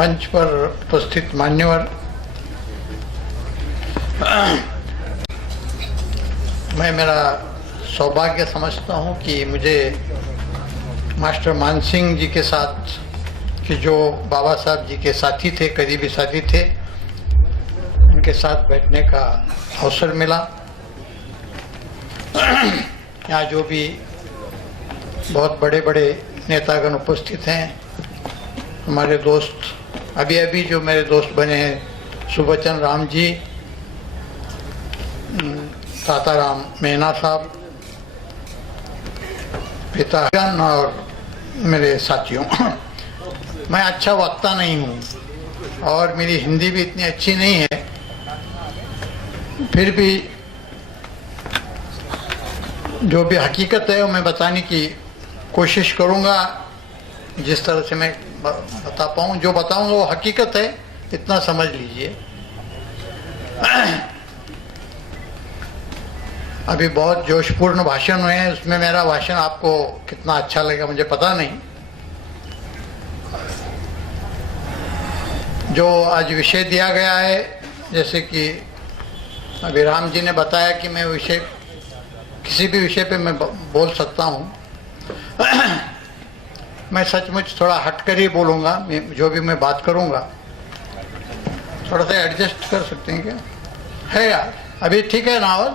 मंच पर उपस्थित मान्यवर, मैं मेरा सौभाग्य समझता हूं कि मुझे मास्टर मानसिंह जी के साथ, कि जो बाबा साहब जी के साथी थे, करीबी साथी थे, उनके साथ बैठने का अवसर मिला। यहाँ जो भी बहुत बड़े बड़े नेतागण उपस्थित हैं, हमारे दोस्त, अभी अभी जो मेरे दोस्त बने हैं, सुबचन राम जी, ताताराम मेहना साहब, पिता और मेरे साथियों, मैं अच्छा वक्ता नहीं हूँ और मेरी हिंदी भी इतनी अच्छी नहीं है, फिर भी जो भी हकीकत है वो मैं बताने की कोशिश करूँगा, जिस तरह से मैं बता पाऊँ। जो बताऊँगा वो हकीकत है, इतना समझ लीजिए। अभी बहुत जोशपूर्ण भाषण हुए हैं, उसमें मेरा भाषण आपको कितना अच्छा लगेगा मुझे पता नहीं। जो आज विषय दिया गया है, जैसे कि अभी राम जी ने बताया कि मैं विषय, किसी भी विषय पे मैं बोल सकता हूँ। मैं सचमुच थोड़ा हटकर ही बोलूँगा, जो भी मैं बात करूँगा। थोड़ा सा एडजस्ट कर सकते हैं क्या? है यार, अभी ठीक है ना? और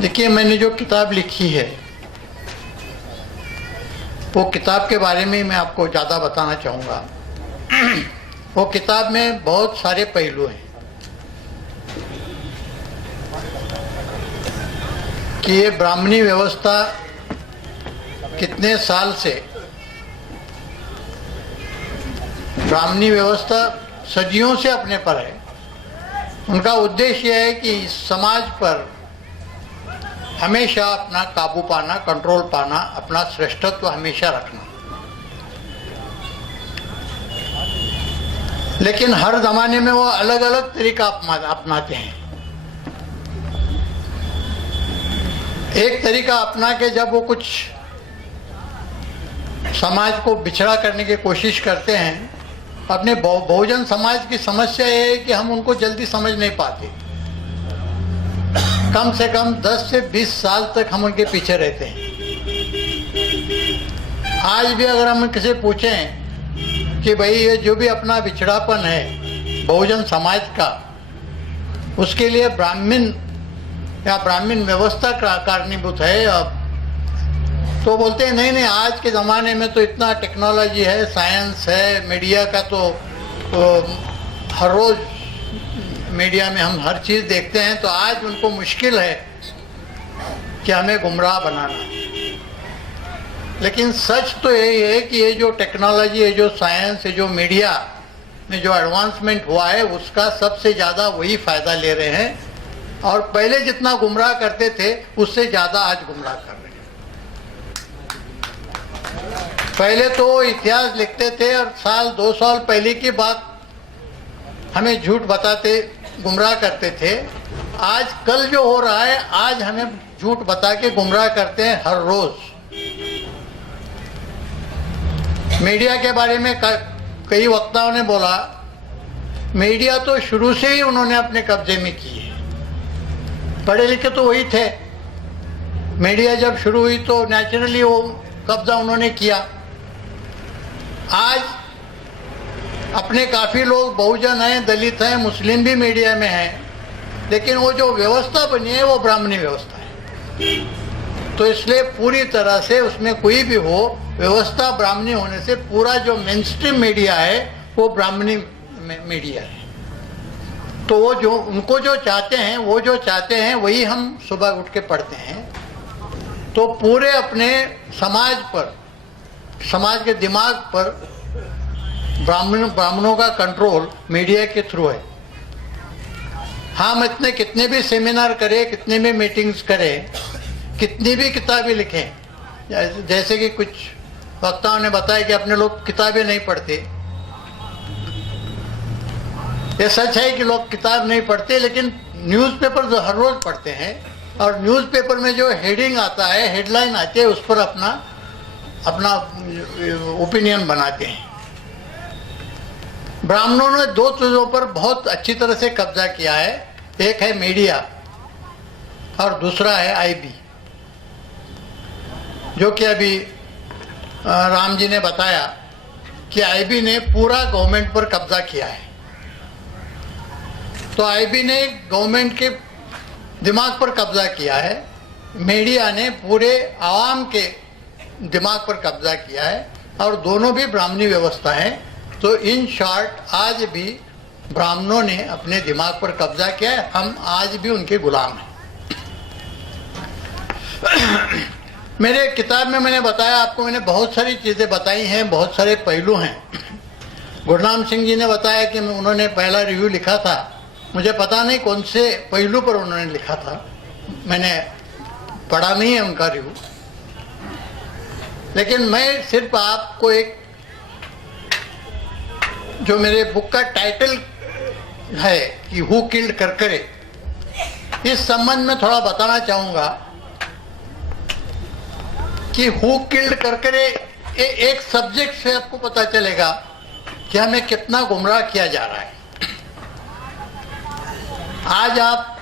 देखिए, मैंने जो किताब लिखी है, वो किताब के बारे में मैं आपको ज़्यादा बताना चाहूँगा। वो किताब में बहुत सारे पहलू हैं कि ये ब्राह्मणी व्यवस्था कितने साल से, ब्राह्मणी व्यवस्था सदियों से अपने पर है। उनका उद्देश्य है कि समाज पर हमेशा अपना काबू पाना, कंट्रोल पाना, अपना श्रेष्ठत्व हमेशा रखना। लेकिन हर जमाने में वो अलग अलग तरीका अपनाते हैं। एक तरीका अपना के जब वो कुछ समाज को बिछड़ा करने की कोशिश करते हैं, अपने बहुजन समाज की समस्या ये है कि हम उनको जल्दी समझ नहीं पाते। कम से कम 10 से 20 साल तक हम उनके पीछे रहते हैं। आज भी अगर हम किसी पूछें कि भाई ये जो भी अपना बिछड़ापन है बहुजन समाज का, उसके लिए ब्राह्मण या ब्राह्मण व्यवस्था कारणीभूत है, तो बोलते हैं नहीं नहीं, आज के ज़माने में तो इतना टेक्नोलॉजी है, साइंस है, मीडिया का तो हर रोज़ मीडिया में हम हर चीज़ देखते हैं, तो आज उनको मुश्किल है कि हमें गुमराह बनाना। लेकिन सच तो यही है कि ये जो टेक्नोलॉजी है, जो साइंस है, जो मीडिया में जो एडवांसमेंट हुआ है, उसका सबसे ज़्यादा वही फ़ायदा ले रहे हैं, और पहले जितना गुमराह करते थे उससे ज़्यादा आज गुमराह कर रहे हैं। पहले तो इतिहास लिखते थे और साल 2 साल पहले की बात हमें झूठ बताते, गुमराह करते थे। आज कल जो हो रहा है, आज हमें झूठ बता के गुमराह करते हैं हर रोज। मीडिया के बारे में कई वक्ताओं ने बोला, मीडिया तो शुरू से ही उन्होंने अपने कब्जे में की है। पढ़े लिखे तो वही थे, मीडिया जब शुरू हुई तो नेचुरली वो कब्जा उन्होंने किया। आज अपने काफ़ी लोग बहुजन हैं, दलित हैं, मुस्लिम भी मीडिया में हैं, लेकिन वो जो व्यवस्था बनी है वो ब्राह्मणी व्यवस्था है। तो इसलिए पूरी तरह से उसमें कोई भी हो, व्यवस्था ब्राह्मणी होने से पूरा जो मेनस्ट्रीम मीडिया है वो ब्राह्मणी मीडिया है। तो वो जो उनको जो चाहते हैं, वो जो चाहते हैं वही हम सुबह उठ के पढ़ते हैं। तो पूरे अपने समाज पर, समाज के दिमाग पर ब्राह्मणों का कंट्रोल मीडिया के थ्रू है। हम इतने कितने भी सेमिनार करें, कितने भी मीटिंग्स करें, कितनी भी किताबें लिखें, जैसे कि कुछ वक्ताओं ने बताया कि अपने लोग किताबें नहीं पढ़ते। ये सच है कि लोग किताब नहीं पढ़ते, लेकिन न्यूज़पेपर हर रोज पढ़ते हैं, और न्यूज़पेपर में जो हेडिंग आता है, हेडलाइन आती है, उस पर अपना अपना ओपिनियन बनाते हैं। ब्राह्मणों ने दो चीजों पर बहुत अच्छी तरह से कब्जा किया है, एक है मीडिया और दूसरा है आईबी, जो कि अभी राम जी ने बताया कि आईबी ने पूरा गवर्नमेंट पर कब्जा किया है। तो आईबी ने गवर्नमेंट के दिमाग पर कब्जा किया है, मीडिया ने पूरे आवाम के दिमाग पर कब्जा किया है, और दोनों भी ब्राह्मणी व्यवस्था है। तो इन शॉर्ट आज भी ब्राह्मणों ने अपने दिमाग पर कब्जा किया है, हम आज भी उनके गुलाम हैं। मेरे किताब में मैंने बताया आपको, मैंने बहुत सारी चीज़ें बताई हैं, बहुत सारे पहलू हैं। गुरनाम सिंह जी ने बताया कि उन्होंने पहला रिव्यू लिखा था, मुझे पता नहीं कौन से पहलू पर उन्होंने लिखा था, मैंने पढ़ा नहीं है उनका रिव्यू, लेकिन मैं सिर्फ आपको एक जो मेरे बुक का टाइटल है कि हु किल्ड करकरे, इस संबंध में थोड़ा बताना चाहूंगा कि हु किल्ड करकरे एक सब्जेक्ट से आपको पता चलेगा कि हमें कितना गुमराह किया जा रहा है। आज आप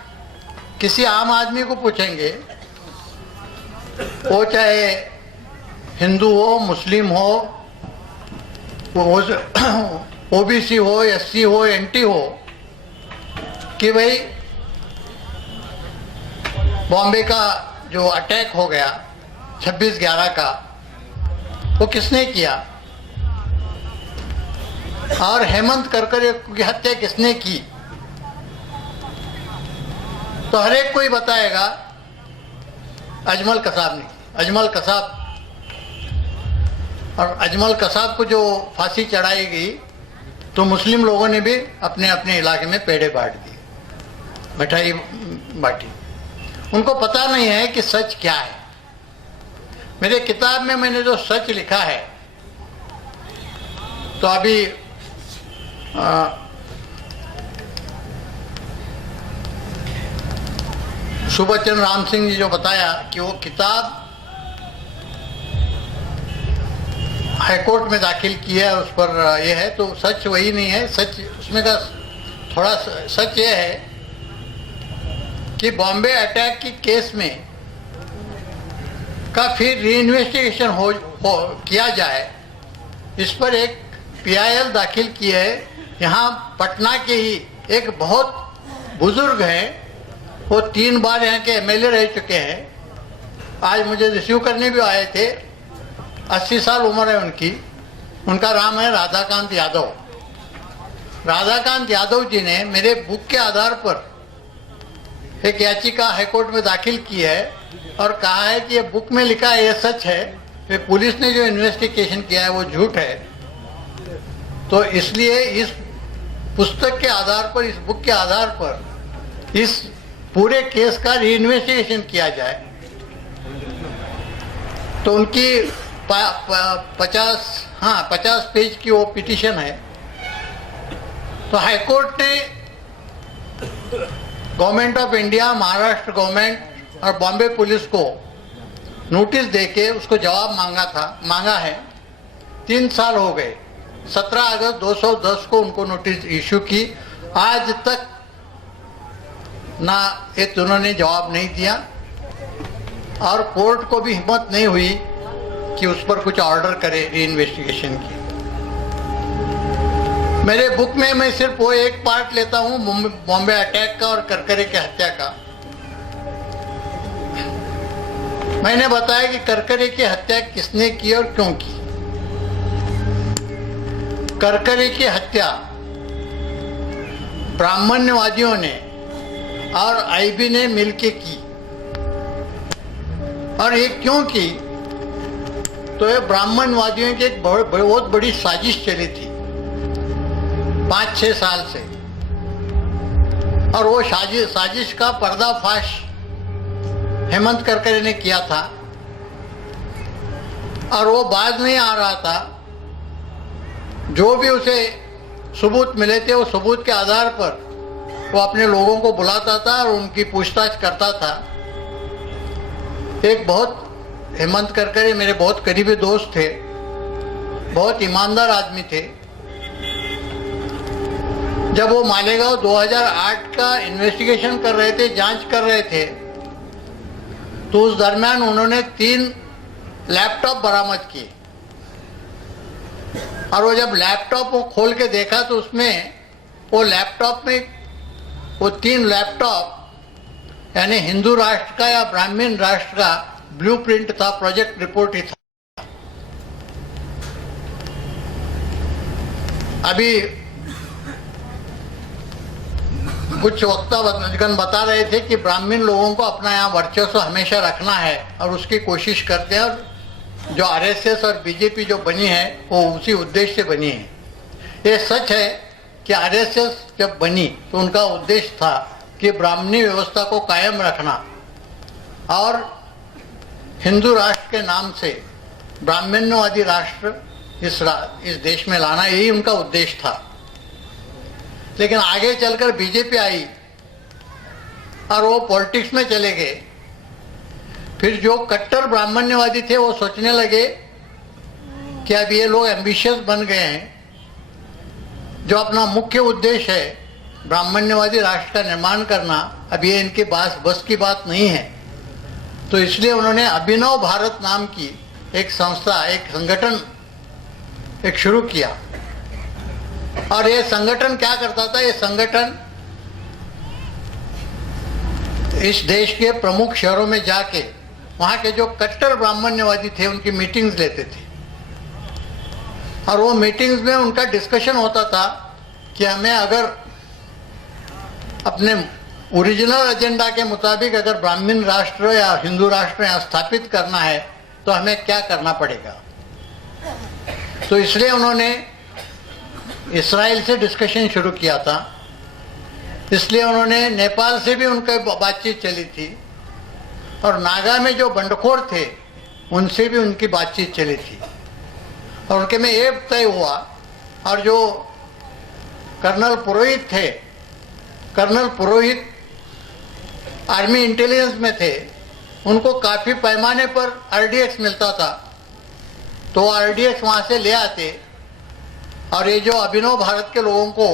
किसी आम आदमी को पूछेंगे, वो चाहे हिंदू हो, मुस्लिम हो, ओबीसी हो, एससी हो, एनटी हो, कि भाई बॉम्बे का जो अटैक हो गया 26/11 का, वो किसने किया, और हेमंत करकरे की हत्या किसने की, तो हर एक कोई बताएगा अजमल कसाब ने की। अजमल कसाब, और अजमल कसाब को जो फांसी चढ़ाई गई तो मुस्लिम लोगों ने भी अपने अपने इलाके में पेड़े बांट दिए, मिठाई बांटी। उनको पता नहीं है कि सच क्या है। मेरे किताब में मैंने जो सच लिखा है, तो अभी सुभाष चंद्र राम सिंह जी जो बताया कि वो किताब हाईकोर्ट में दाखिल किया है, उस पर यह है, तो सच वही नहीं है। सच उसमें का थोड़ा सच यह है कि बॉम्बे अटैक की केस में का फिर रीइन्वेस्टिगेशन किया जाए, इस पर एक PIL दाखिल की है। यहाँ पटना के ही एक बहुत बुजुर्ग हैं, वो 3 बार यहाँ के MLA रह चुके हैं, आज मुझे रिसीव करने भी आए थे। 80 साल उम्र है उनकी। उनका नाम है राधाकांत यादव। राधाकांत यादव जी ने मेरे बुक के आधार पर एक याचिका हाईकोर्ट में दाखिल की है और कहा है कि ये बुक में लिखा है ये सच है, फिर पुलिस ने जो इन्वेस्टिगेशन किया है वो झूठ है। तो इसलिए इस पुस्तक के आधार पर, इस बुक के आधार पर इस पूरे केस का रीइन्वेस्टिगेशन किया जाए। तो उनकी 50 पेज की वो पिटीशन है। तो हाईकोर्ट ने government of India, Maharashtra government और बॉम्बे पुलिस को नोटिस देके उसको जवाब मांगा है। 3 साल हो गए। 17 अगस्त 2010 को उनको नोटिस इशू की, आज तक ना ये उन्होंने जवाब नहीं दिया, और कोर्ट को भी हिम्मत नहीं हुई कि उस पर कुछ ऑर्डर करे रीइन्वेस्टिगेशन की। मेरे बुक में मैं सिर्फ वो एक पार्ट लेता हूँ बॉम्बे अटैक का और करकरे की हत्या का। मैंने बताया कि करकरे की हत्या किसने की और क्यों की। करकरे की हत्या ब्राह्मण्यवादियों ने और आईबी ने मिलके की। और ये क्यों की, तो ये ब्राह्मणवादियों की एक बहुत बड़ी साजिश चली थी 5-6 साल से, और वो साजिश का पर्दाफाश हेमंत करकरे ने किया था, और वो बाज नहीं आ रहा था। जो भी उसे सबूत मिले थे, वो सबूत के आधार पर वो अपने लोगों को बुलाता था और उनकी पूछताछ करता था। एक बहुत हेमंत करकरे मेरे बहुत करीबी दोस्त थे, बहुत ईमानदार आदमी थे। जब वो मालेगांव 2008 का इन्वेस्टिगेशन कर रहे थे, जांच कर रहे थे, तो उस दरमियान उन्होंने 3 लैपटॉप बरामद किए। और वो जब लैपटॉप वो खोल के देखा तो उसमें वो लैपटॉप में वो 3 लैपटॉप यानी हिंदू राष्ट्र का या ब्राह्मण राष्ट्र का ब्लूप्रिंट था, प्रोजेक्ट रिपोर्ट ही था। अभी कुछ वक्तागण बता रहे थे कि ब्राह्मण लोगों को अपना यहाँ वर्चस्व हमेशा रखना है और उसकी कोशिश करते हैं, और जो आरएसएस और बीजेपी जो बनी है वो उसी उद्देश्य से बनी है। ये सच है कि आरएसएस जब बनी तो उनका उद्देश्य था कि ब्राह्मणी व्यवस्था को कायम रखना और हिंदू राष्ट्र के नाम से ब्राह्मण्यवादी राष्ट्र इस देश में लाना, यही उनका उद्देश्य था। लेकिन आगे चलकर बीजेपी आई और वो पॉलिटिक्स में चले गए। फिर जो कट्टर ब्राह्मण्यवादी थे वो सोचने लगे कि अब ये लोग एम्बिशियस बन गए हैं, जो अपना मुख्य उद्देश्य है ब्राह्मण्यवादी राष्ट्र का निर्माण करना, अब ये इनके बस की बात नहीं है। तो इसलिए उन्होंने अभिनव भारत नाम की एक संस्था, एक संगठन एक शुरू किया। और ये संगठन क्या करता था? ये संगठन इस देश के प्रमुख शहरों में जाके वहां के जो कट्टर ब्राह्मण्यवादी थे उनकी मीटिंग्स लेते थे, और वो मीटिंग्स में उनका डिस्कशन होता था कि हमें अगर अपने ओरिजिनल एजेंडा के मुताबिक अगर ब्राह्मण राष्ट्र या हिंदू राष्ट्र यहाँ स्थापित करना है तो हमें क्या करना पड़ेगा। तो इसलिए उन्होंने इस्राइल से डिस्कशन शुरू किया था, इसलिए उन्होंने नेपाल से भी उनकी बातचीत चली थी, और नागा में जो बंडखोर थे उनसे भी उनकी बातचीत चली थी। और उनके में ये तय हुआ, और जो कर्नल पुरोहित थे, कर्नल पुरोहित आर्मी इंटेलिजेंस में थे, उनको काफ़ी पैमाने पर आरडीएक्स मिलता था, तो आरडीएक्स वहाँ से ले आते और ये जो अभिनव भारत के लोगों को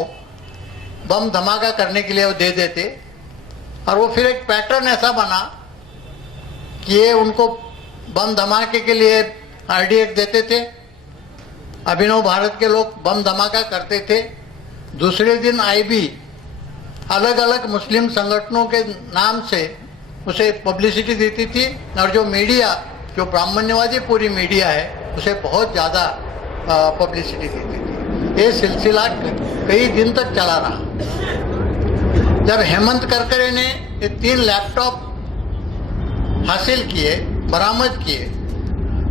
बम धमाका करने के लिए वो दे देते। और वो फिर एक पैटर्न ऐसा बना कि ये उनको बम धमाके के लिए आरडीएक्स देते थे, अभिनव भारत के लोग बम धमाका करते थे। दूसरे दिन आईबी अलग अलग मुस्लिम संगठनों के नाम से उसे पब्लिसिटी देती थी, और जो मीडिया, जो ब्राह्मण्यवादी पूरी मीडिया है, उसे बहुत ज़्यादा पब्लिसिटी देती थी। ये सिलसिला कई दिन तक चला रहा। जब हेमंत करकरे ने ये 3 लैपटॉप हासिल किए, बरामद किए,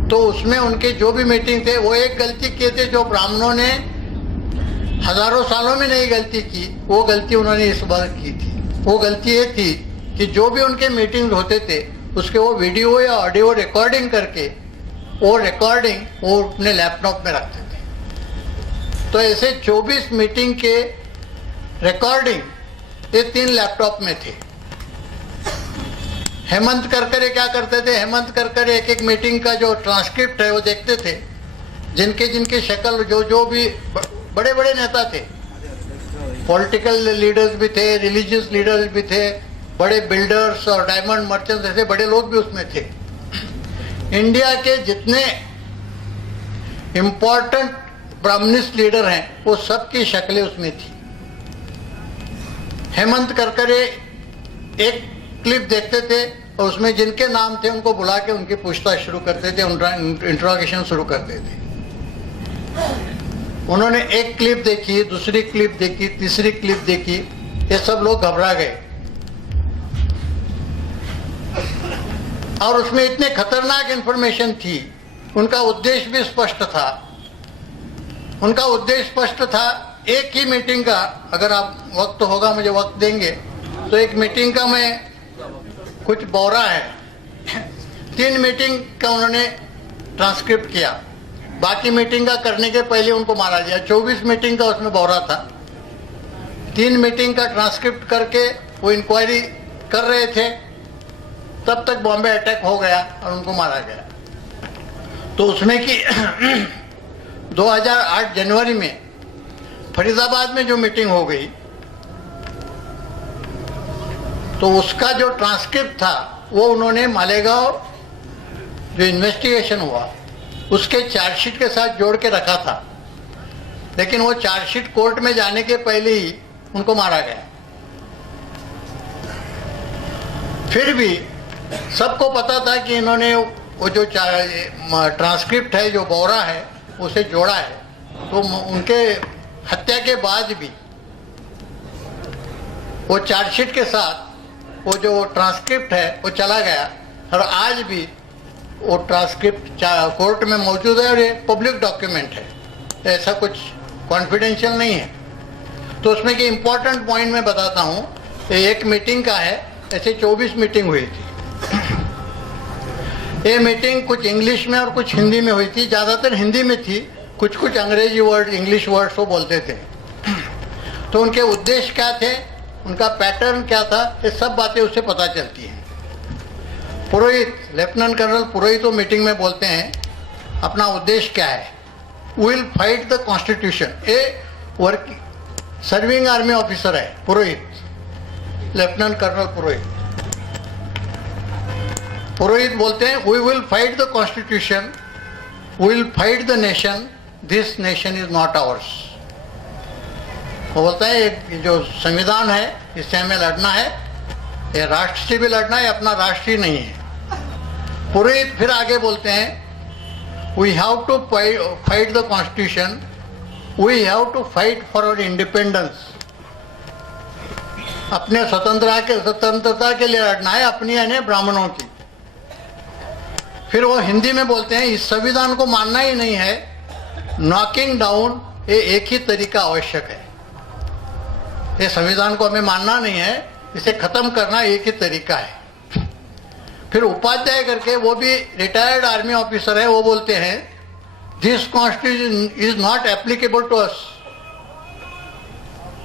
तो उसमें उनके जो भी मीटिंग थे वो एक गलती किए थे जो ब्राह्मणों ने हजारों सालों में नहीं गलती की, वो गलती उन्होंने इस बार की थी। वो गलती ये थी कि जो भी उनके मीटिंग होते थे उसके वो वीडियो या ऑडियो रिकॉर्डिंग करके वो रिकॉर्डिंग वो अपने लैपटॉप में रखते थे। तो ऐसे 24 मीटिंग के रिकॉर्डिंग ये 3 लैपटॉप में थे। हेमंत करकरे क्या करते थे? हेमंत करकरे एक एक मीटिंग का जो ट्रांसक्रिप्ट है वो देखते थे, जिनके शक्ल जो भी बड़े बड़े नेता थे, पॉलिटिकल लीडर्स भी थे, रिलीजियस लीडर्स भी थे, बड़े बिल्डर्स और डायमंड मर्चेंट्स, ऐसे बड़े लोग भी उसमें थे। इंडिया के जितने इम्पोर्टेंट ब्राह्मणिस्ट लीडर हैं वो सबकी शक्लें उसमें थी। हेमंत करकरे एक क्लिप देखते थे और उसमें जिनके नाम थे उनको बुला के उनकी पूछताछ शुरू करते थे, उनका इंट्रोगेशन शुरू करते थे। उन्होंने एक क्लिप देखी, दूसरी क्लिप देखी, तीसरी क्लिप देखी, ये सब लोग घबरा गए। और उसमें इतने खतरनाक इंफॉर्मेशन थी। उनका उद्देश्य भी स्पष्ट था। उनका उद्देश्य स्पष्ट था। एक ही मीटिंग का, अगर आप वक्त होगा मुझे वक्त देंगे तो एक मीटिंग का मैं कुछ बौरा है 3 मीटिंग का उन्होंने ट्रांसक्रिप्ट किया। बाकी मीटिंग का करने के पहले उनको मारा गया। 24 मीटिंग का उसमें बौरा था। 3 मीटिंग का ट्रांसक्रिप्ट करके वो इंक्वायरी कर रहे थे, तब तक बॉम्बे अटैक हो गया और उनको मारा गया। तो उसमें कि 2008 जनवरी में फरीदाबाद में जो मीटिंग हो गई, तो उसका जो ट्रांसक्रिप्ट था वो उन्होंने मालेगांव जो इन्वेस्टिगेशन हुआ उसके चार्जशीट के साथ जोड़ के रखा था, लेकिन वो चार्जशीट कोर्ट में जाने के पहले ही उनको मारा गया। फिर भी सबको पता था कि इन्होंने वो जो ट्रांसक्रिप्ट है, जो ब्यौरा है, उसे जोड़ा है। तो उनके हत्या के बाद भी वो चार्जशीट के साथ वो जो ट्रांसक्रिप्ट है वो चला गया, और आज भी वो ट्रांसक्रिप्ट कोर्ट में मौजूद है और ये पब्लिक डॉक्यूमेंट है, ऐसा कुछ कॉन्फिडेंशियल नहीं है। तो उसमें कि इम्पोर्टेंट पॉइंट मैं बताता हूँ, एक मीटिंग का है, ऐसे 24 मीटिंग हुई थी। ये मीटिंग कुछ इंग्लिश में और कुछ हिंदी में हुई थी, ज़्यादातर हिंदी में थी, कुछ कुछ अंग्रेजी वर्ड, इंग्लिश वर्ड्स वो बोलते थे। तो उनके उद्देश्य क्या थे, उनका पैटर्न क्या था, ये सब बातें उससे पता चलती हैं। पुरोहित, लेफ्टिनेंट कर्नल पुरोहित वो मीटिंग में बोलते हैं अपना उद्देश्य क्या है, विल फाइट द कॉन्स्टिट्यूशन। ये वर्क सर्विंग आर्मी ऑफिसर है पुरोहित, लेफ्टिनेंट कर्नल पुरोहित। पुरोहित बोलते हैं we will fight the constitution, will fight the nation, this nation is not ours. वो बोलता है ये जो संविधान है इससे हमें लड़ना है, ये राष्ट्र से भी लड़ना है, अपना राष्ट्र ही नहीं है। पुरोहित फिर आगे बोलते हैं we have to fight the constitution, we have to fight for our independence. अपने स्वतंत्रता के लिए लड़ना है, अपनी यानी ब्राह्मणों की। फिर वो हिंदी में बोलते हैं इस संविधान को मानना ही नहीं है, नॉकिंग डाउन ये एक ही तरीका आवश्यक है। ये संविधान को हमें मानना नहीं है, इसे खत्म करना एक ही तरीका है। फिर उपाध्याय करके वो भी रिटायर्ड आर्मी ऑफिसर है, वो बोलते हैं this constitution is not applicable to us,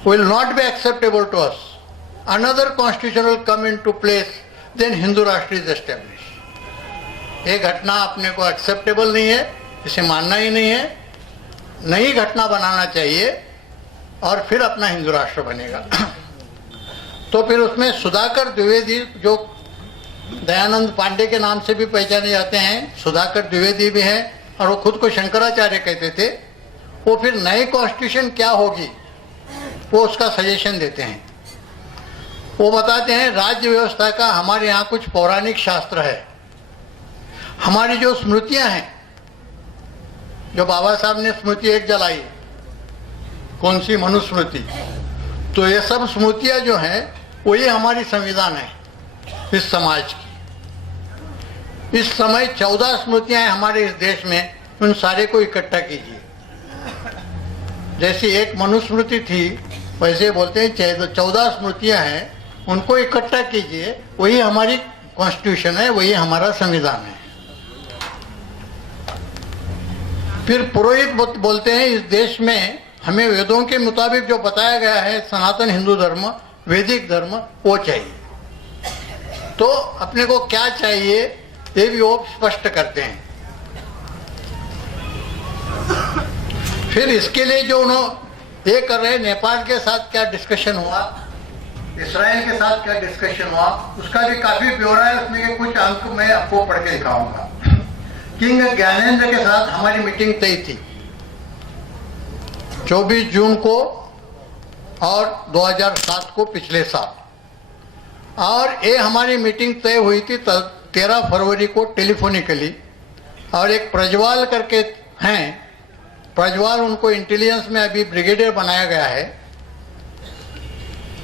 will not be acceptable to us, another constitution will come into place, then Hindu Rashtra is establish. ये घटना अपने को एक्सेप्टेबल नहीं है, इसे मानना ही नहीं है, नई घटना बनाना चाहिए और फिर अपना हिंदू राष्ट्र बनेगा। तो फिर उसमें सुधाकर द्विवेदी, जो दयानंद पांडे के नाम से भी पहचाने जाते हैं, सुधाकर द्विवेदी भी हैं और वो खुद को शंकराचार्य कहते थे, वो फिर नई कॉन्स्टिट्यूशन क्या होगी वो उसका सजेशन देते हैं। वो बताते हैं राज्य व्यवस्था का हमारे यहाँ कुछ पौराणिक शास्त्र है, हमारी जो स्मृतियां हैं, जो बाबा साहब ने स्मृति एक जलाई, कौन सी, मनुस्मृति, तो ये सब स्मृतियां जो हैं वही हमारी संविधान है इस समाज की। इस समय 14 स्मृतियां हैं हमारे इस देश में, उन सारे को इकट्ठा कीजिए। जैसी एक मनुस्मृति थी वैसे बोलते हैं 14 स्मृतियां हैं, उनको इकट्ठा कीजिए, वही हमारी कॉन्स्टिट्यूशन है, वही हमारा संविधान है। फिर पुरोहित बोलते हैं इस देश में हमें वेदों के मुताबिक जो बताया गया है सनातन हिंदू धर्म, वैदिक धर्म, वो चाहिए। तो अपने को क्या चाहिए ये भी वो स्पष्ट करते हैं। फिर इसके लिए जो उन्होंने ये कर रहे हैं, नेपाल के साथ क्या डिस्कशन हुआ, इसराइल के साथ क्या डिस्कशन हुआ, उसका भी काफी ब्यौरा है। उसमें के कुछ अंक मैं आपको पढ़ के दिखाऊंगा। किंग ज्ञानेंद्र के साथ हमारी मीटिंग तय थी 24 जून को और 2007 को, पिछले साल। और ये हमारी मीटिंग तय हुई थी 13 फरवरी को टेलीफोनिकली। और एक प्रज्वाल करके हैं, प्रज्वाल, उनको इंटेलिजेंस में अभी ब्रिगेडियर बनाया गया है,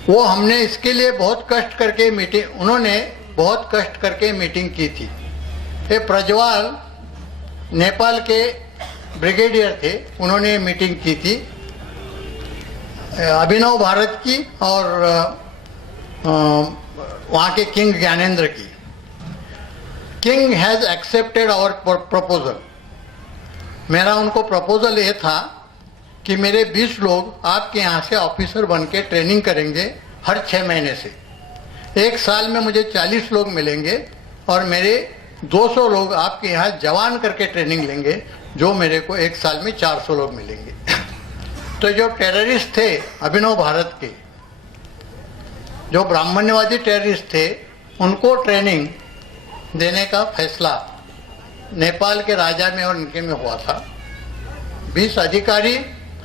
वो हमने इसके लिए बहुत कष्ट करके मीटिंग, उन्होंने बहुत कष्ट करके मीटिंग की थी। ये प्रज्वाल नेपाल के ब्रिगेडियर थे, उन्होंने मीटिंग की थी अभिनव भारत की और वहाँ के किंग ज्ञानेंद्र की। King has accepted our proposal. मेरा उनको प्रपोजल ये था कि मेरे 20 लोग आपके यहाँ से ऑफिसर बन के ट्रेनिंग करेंगे हर 6 महीने से। 1 साल में मुझे 40 लोग मिलेंगे और मेरे 200 लोग आपके यहाँ जवान करके ट्रेनिंग लेंगे, जो मेरे को 1 साल में 400 लोग मिलेंगे। तो जो टेररिस्ट थे अभिनव भारत के, जो ब्राह्मण्यवादी टेररिस्ट थे, उनको ट्रेनिंग देने का फैसला नेपाल के राजा में और इनके में हुआ था। 20 अधिकारी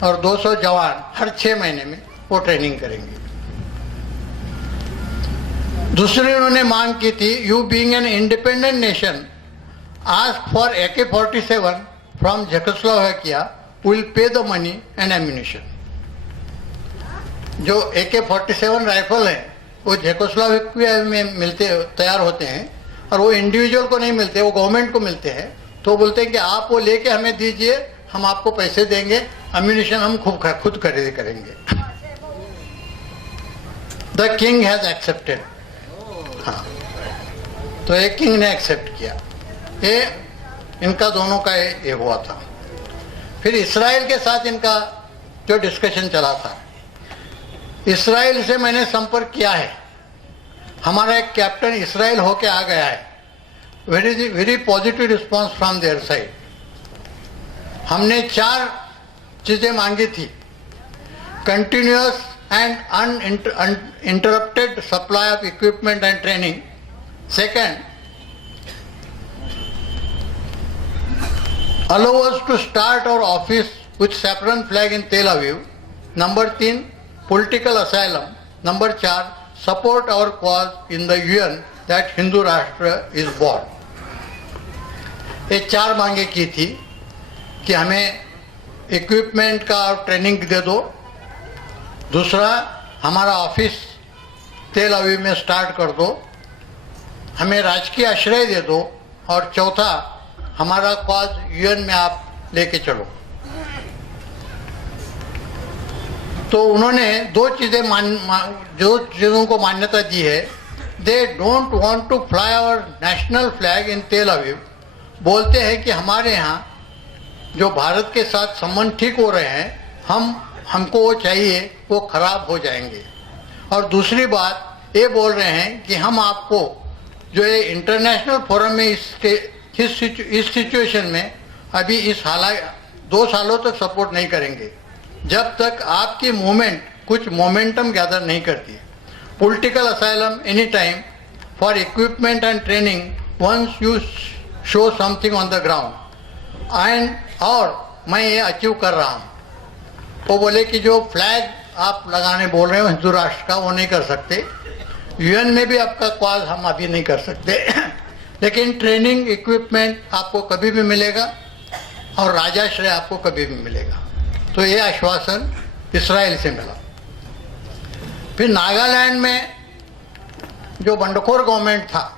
और 200 जवान हर 6 महीने में वो ट्रेनिंग करेंगे। दूसरी उन्होंने मांग की थी, you being an independent nation ask for AK-47 from Czechoslovakia, will pay the money and ammunition. जो AK-47 राइफल है वो जेकोस्लोवाकिया में मिलते तैयार होते हैं और वो इंडिविजुअल को नहीं मिलते, वो गवर्नमेंट को मिलते हैं। तो बोलते हैं कि आप वो लेके हमें दीजिए, हम आपको पैसे देंगे, एम्यूनिशन हम खुद खरीद करेंगे। The king has accepted. हाँ, तो एक किंग ने एक्सेप्ट किया। ये इनका दोनों का ये हुआ था। फिर इसराइल के साथ इनका जो डिस्कशन चला था, इसराइल से मैंने संपर्क किया है। हमारा एक कैप्टन इसराइल होके आ गया है। Very positive response from their side. हमने 4 चीजें मांगी थी, continuous and uninterrupted supply of equipment and training. Second, allow us to start our office with saffron flag in Tel Aviv. Number 3, political asylum. Number 4, support our cause in the UN that Hindu Rashtra is born. ये 4 मांगे की थी कि हमें equipment का और training दे दो। दूसरा, हमारा ऑफिस तेल अवीव में स्टार्ट कर दो। हमें राजकीय आश्रय दे दो। और चौथा, हमारा कॉज UN में आप लेके चलो। तो उन्होंने 2 चीज़ों को मान्यता दी है। They don't want to fly our national flag in Tel Aviv. बोलते हैं कि हमारे यहाँ जो भारत के साथ संबंध ठीक हो रहे हैं, हमको वो चाहिए, वो खराब हो जाएंगे। और दूसरी बात ये बोल रहे हैं कि हम आपको जो ये इंटरनेशनल फोरम में इस सिचुएशन में अभी इस हालात 2 सालों तक सपोर्ट नहीं करेंगे, जब तक आपकी मूवमेंट कुछ मोमेंटम गैदर नहीं करती। Political asylum any time for equipment and training once you show something on the ground and, और मैं ये अचीव कर रहा हूँ। वो बोले कि जो फ्लैग आप लगाने बोल रहे हो हिंदू राष्ट्र का, वो नहीं कर सकते। UN में भी आपका कॉज हम अभी नहीं कर सकते। लेकिन ट्रेनिंग इक्विपमेंट आपको कभी भी मिलेगा और राजाश्रय आपको कभी भी मिलेगा। तो ये आश्वासन इसराइल से मिला। फिर नागालैंड में जो बंडखोर गवर्नमेंट था,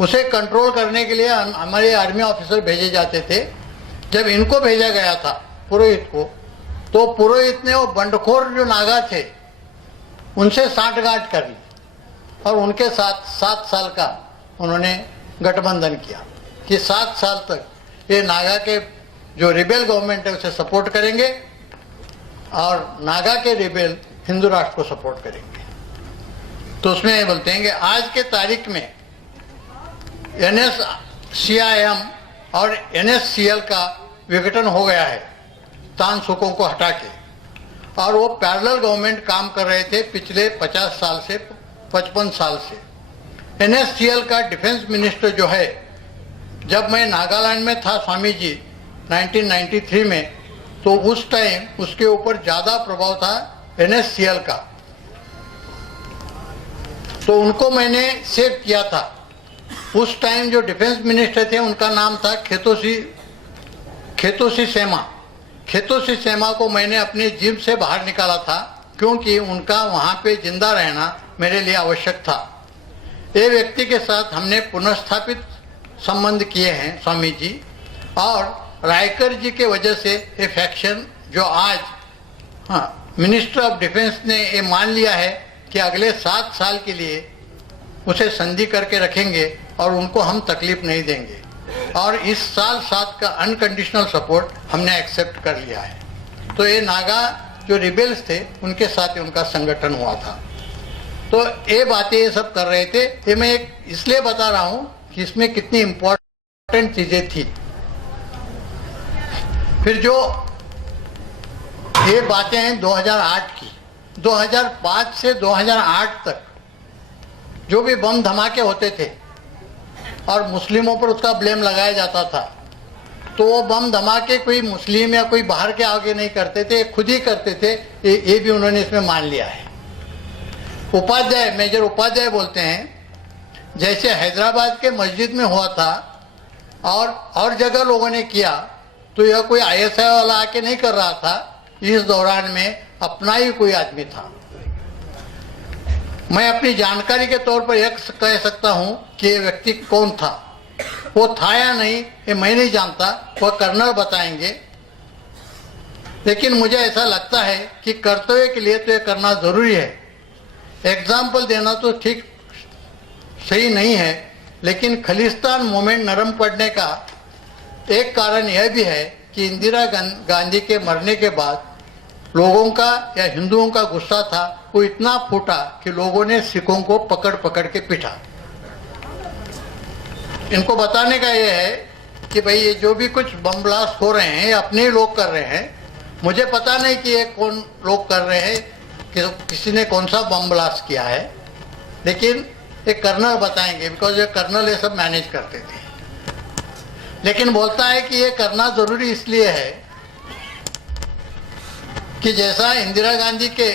उसे कंट्रोल करने के लिए हमारे आर्मी ऑफिसर भेजे जाते थे। जब इनको भेजा गया था पुरोहित को, तो पुरोहित ने वो बंडखोर जो नागा थे उनसे साठगांठ कर ली और उनके साथ 7 साल का उन्होंने गठबंधन किया कि 7 साल तक ये नागा के जो रिबेल गवर्नमेंट है उसे सपोर्ट करेंगे और नागा के रिबेल हिंदू राष्ट्र को सपोर्ट करेंगे। तो उसमें ये बोलते हैं कि आज के तारीख में NSCIM और NSCL का विघटन हो गया है तान सुकों को हटा के, और वो पैरेलल गवर्नमेंट काम कर रहे थे पिछले 50 साल से 55 साल से। NSCL का डिफेंस मिनिस्टर जो है, जब मैं नागालैंड में था स्वामी जी 1993 में, तो उस टाइम उसके ऊपर ज़्यादा प्रभाव था NSCL का, तो उनको मैंने सेव किया था। उस टाइम जो डिफेंस मिनिस्टर थे उनका नाम था खेतोसी सेमा। खेतोसी सेमा को मैंने अपनी जिम से बाहर निकाला था क्योंकि उनका वहाँ पे जिंदा रहना मेरे लिए आवश्यक था। ये व्यक्ति के साथ हमने पुनर्स्थापित संबंध किए हैं स्वामी जी, और रायकर जी के वजह से ये फैक्शन जो आज मिनिस्टर ऑफ डिफेंस ने ये मान लिया है कि अगले 7 साल के लिए उसे संधि करके रखेंगे और उनको हम तकलीफ नहीं देंगे, और इस साल 7 का अनकंडीशनल सपोर्ट हमने एक्सेप्ट कर लिया है। तो ये नागा जो रिबेल्स थे उनके साथ उनका संगठन हुआ था। तो ये बातें ये सब कर रहे थे। ये मैं एक इसलिए बता रहा हूँ कि इसमें कितनी इम्पोर्टेंट चीजें थी। फिर जो ये बातें हैं 2008 की, 2005 से 2008 तक जो भी बम धमाके होते थे और मुस्लिमों पर उसका ब्लेम लगाया जाता था, तो वो बम धमाके कोई मुस्लिम या कोई बाहर के आगे नहीं करते थे, खुद ही करते थे। ये भी उन्होंने इसमें मान लिया है। उपाध्याय, मेजर उपाध्याय बोलते हैं जैसे हैदराबाद के मस्जिद में हुआ था और जगह लोगों ने किया, तो यह कोई ISI वाला आके नहीं कर रहा था, इस दौरान में अपना ही कोई आदमी था। मैं अपनी जानकारी के तौर पर यह कह सकता हूं कि ये व्यक्ति कौन था। वो था या नहीं ये मैं नहीं जानता, वह कर्नल बताएंगे, लेकिन मुझे ऐसा लगता है कि कर्तव्य के लिए तो ये करना जरूरी है। एग्जाम्पल देना तो ठीक सही नहीं है, लेकिन खालिस्तान मूवमेंट नरम पड़ने का एक कारण यह भी है कि इंदिरा गांधी के मरने के बाद लोगों का या हिंदुओं का गुस्सा था वो इतना फूटा कि लोगों ने सिखों को पकड़ पकड़ के पीटा। इनको बताने का ये है कि भाई ये जो भी कुछ बम ब्लास्ट हो रहे हैं ये अपने ही लोग कर रहे हैं। मुझे पता नहीं कि ये कौन लोग कर रहे हैं, कि किसी ने कौन सा बम ब्लास्ट किया है, लेकिन ये कर्नल बताएंगे, बिकॉज ये कर्नल ये सब मैनेज करते थे। लेकिन बोलता है कि ये करना जरूरी इसलिए है कि जैसा इंदिरा गांधी के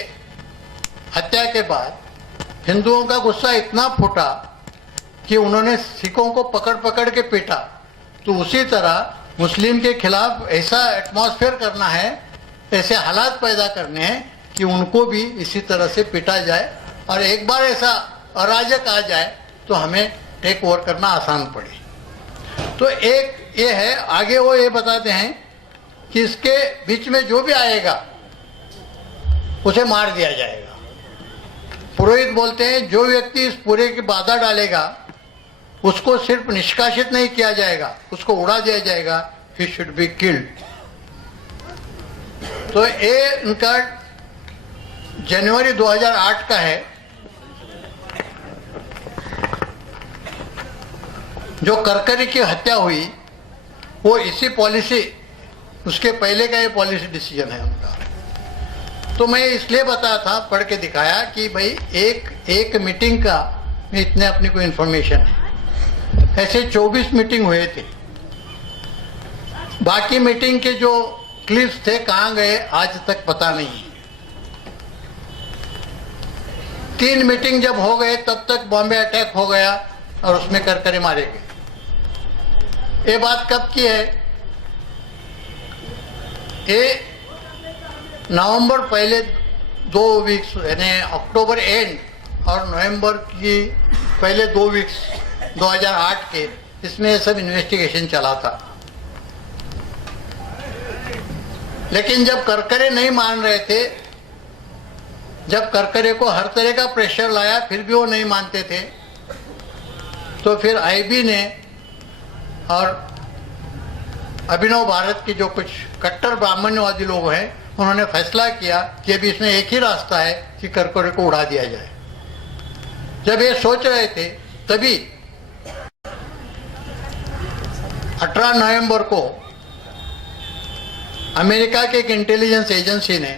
हत्या के बाद हिंदुओं का गुस्सा इतना फूटा कि उन्होंने सिखों को पकड़ पकड़ के पीटा, तो उसी तरह मुस्लिम के खिलाफ ऐसा एटमॉस्फेयर करना है, ऐसे हालात पैदा करने हैं कि उनको भी इसी तरह से पीटा जाए, और एक बार ऐसा अराजक आ जाए तो हमें टेक ओवर करना आसान पड़े। तो एक ये है। आगे वो ये बताते हैं कि इसके बीच में जो भी आएगा उसे मार दिया जाएगा। पुरोहित बोलते हैं जो व्यक्ति इस पूरे की बाधा डालेगा उसको सिर्फ निष्कासित नहीं किया जाएगा, उसको उड़ा दिया जाएगा, ही शुड बी किल्ड। तो ये इनका जनवरी 2008 का है। जो करकरी की हत्या हुई वो इसी पॉलिसी, उसके पहले का ये पॉलिसी डिसीजन है उनका। तो मैं इसलिए बताया था, पढ़ के दिखाया कि भाई एक मीटिंग का इतने अपनी कोई इंफॉर्मेशन है, ऐसे 24 मीटिंग हुए थे। बाकी मीटिंग के जो क्लिप्स थे कहाँ गए आज तक पता नहीं। 3 मीटिंग जब हो गए तब तक बॉम्बे अटैक हो गया और उसमें करकरे मारे गए। ये बात कब की है? ये नवंबर पहले 2 वीक्स, यानी अक्टूबर एंड और नवंबर की पहले 2 वीक्स 2008 के, इसमें ये सब इन्वेस्टिगेशन चला था। लेकिन जब करकरे नहीं मान रहे थे, जब करकरे को हर तरह का प्रेशर लाया फिर भी वो नहीं मानते थे, तो फिर IB ने और अभिनव भारत की जो कुछ कट्टर ब्राह्मण्यवादी लोग हैं उन्होंने फैसला किया कि अभी इसमें एक ही रास्ता है कि करकरे को उड़ा दिया जाए। जब ये सोच रहे थे तभी 18 नवंबर को अमेरिका के एक इंटेलिजेंस एजेंसी ने